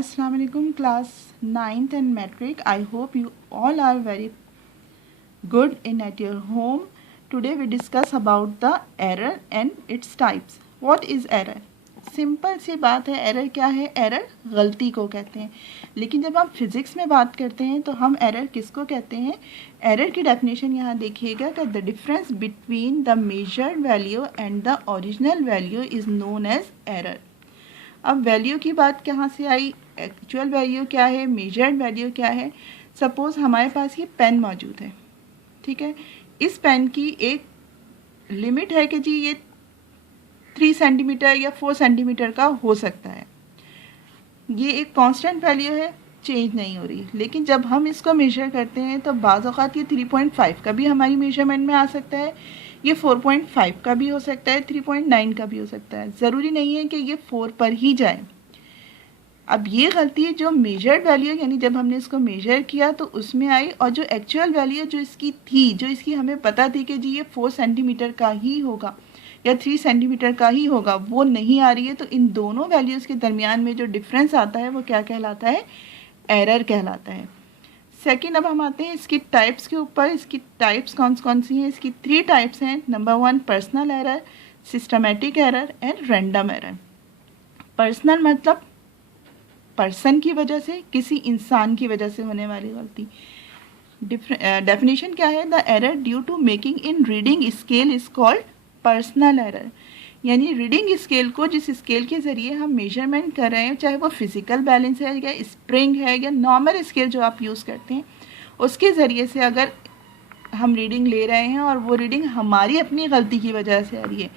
Assalamu alaikum class 9th and metric. I hope you all are very good in at your home. Today we discuss about the error and its types. What is error? Simple सी बात है, error क्या है? Error गलती को कहते हैं। लेकिन जब हम फिज़िक्स में बात करते हैं तो हम एरर किसको कहते हैं? एरर की डेफिनेशन यहाँ देखिएगा कि the difference between the measured value and the original value is known as error. अब वैल्यू की बात कहाँ से आई? एक्चुअल वैल्यू क्या है, मेजर्ड वैल्यू क्या है? सपोज़ हमारे पास ये पेन मौजूद है, ठीक है। इस पेन की एक लिमिट है कि जी ये 3 सेंटीमीटर या 4 सेंटीमीटर का हो सकता है। ये एक कांस्टेंट वैल्यू है, चेंज नहीं हो रही। लेकिन जब हम इसको मेजर करते हैं तो बाज़ औक़ात ये 3.5 का भी हमारी मेजरमेंट में आ सकता है, ये 4.5 का भी हो सकता है, 3.9 का भी हो सकता है। ज़रूरी नहीं है कि ये 4 पर ही जाए। अब ये गलती जो मेजर्ड वैल्यू यानी जब हमने इसको मेजर किया तो उसमें आई, और जो एक्चुअल वैल्यू जो इसकी थी, जो इसकी हमें पता थी कि जी ये 4 सेंटीमीटर का ही होगा या 3 सेंटीमीटर का ही होगा, वो नहीं आ रही है। तो इन दोनों वैल्यूज़ के दरमियान में जो डिफरेंस आता है वो क्या कहलाता है? एरर कहलाता है। सेकेंड, अब हम आते हैं इसकी टाइप्स के ऊपर। इसकी टाइप्स कौन कौन सी हैं? इसकी 3 टाइप्स हैं। Number 1 personal error, systematic error and random error. Personal मतलब पर्सन की वजह से, किसी इंसान की वजह से होने वाली गलती। डेफिनेशन क्या है? The error due to making in reading scale is called personal error. यानी रीडिंग स्केल को, जिस स्केल के ज़रिए हम मेजरमेंट कर रहे हैं, चाहे वो फिज़िकल बैलेंस है या स्प्रिंग है या नॉर्मल स्केल जो आप यूज़ करते हैं, उसके ज़रिए से अगर हम रीडिंग ले रहे हैं और वो रीडिंग हमारी अपनी गलती की वजह से आ रही है,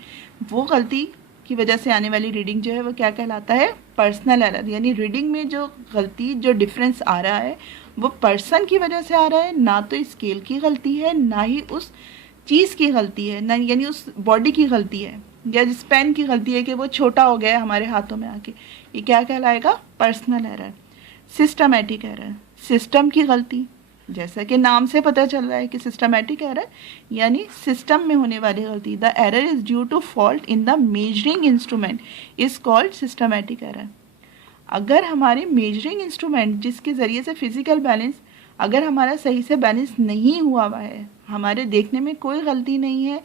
वो गलती की वजह से आने वाली रीडिंग जो है वो क्या कहलाता है? Personal error. यानी रीडिंग में जो गलती, जो डिफरेंस आ रहा है वो पर्सन की वजह से आ रहा है, ना तो स्केल की गलती है, ना ही उस चीज़ की गलती है, ना यानी उस बॉडी की गलती है या जिस पेन की गलती है कि वो छोटा हो गया है हमारे हाथों में आके। ये क्या कहलाएगा? Personal error. Systematic error, system की गलती, जैसा कि नाम से पता चल रहा है कि सिस्टमेटिक एरर यानी सिस्टम में होने वाली गलती। The error is due to fault in the measuring instrument is called systematic error. अगर हमारे मेजरिंग इंस्ट्रूमेंट जिसके ज़रिए से फिजिकल बैलेंस, अगर हमारा सही से बैलेंस नहीं हुआ है, हमारे देखने में कोई गलती नहीं है,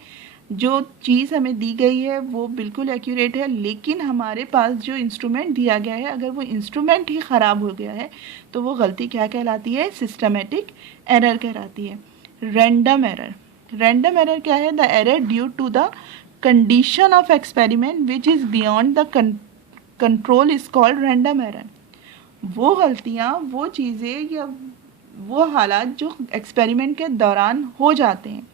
जो चीज़ हमें दी गई है वो बिल्कुल एक्यूरेट है, लेकिन हमारे पास जो इंस्ट्रूमेंट दिया गया है अगर वो इंस्ट्रूमेंट ही ख़राब हो गया है तो वो गलती क्या कहलाती है? सिस्टमेटिक एरर कहलाती है। रैंडम एरर, रैंडम एरर क्या है? The error due to the condition of experiment which is beyond the control is called random error. वो गलतियाँ, वो चीज़ें या वो हालात जो एक्सपेरिमेंट के दौरान हो जाते हैं,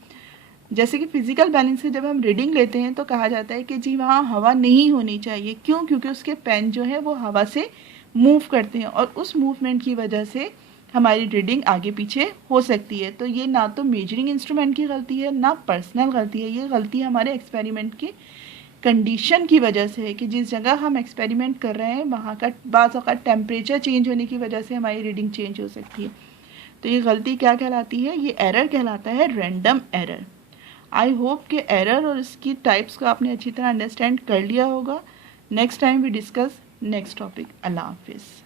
जैसे कि फ़िज़िकल बैलेंस से जब हम रीडिंग लेते हैं तो कहा जाता है कि जी वहाँ हवा नहीं होनी चाहिए। क्यों? क्योंकि उसके पेन जो है वो हवा से मूव करते हैं और उस मूवमेंट की वजह से हमारी रीडिंग आगे पीछे हो सकती है। तो ये ना तो मेजरिंग इंस्ट्रूमेंट की गलती है, ना पर्सनल गलती है, ये गलती हमारे एक्सपेरिमेंट की कंडीशन की वजह से है कि जिस जगह हम एक्सपेरिमेंट कर रहे हैं वहाँ का बाज़ औक़ात टेम्परेचर चेंज होने की वजह से हमारी रीडिंग चेंज हो सकती है। तो ये गलती क्या कहलाती है? ये एरर कहलाता है, रैंडम एरर। आई होप कि एरर और इसकी टाइप्स को आपने अच्छी तरह अंडरस्टैंड कर लिया होगा। Next time we discuss next topic. अल्लाह हाफिज़।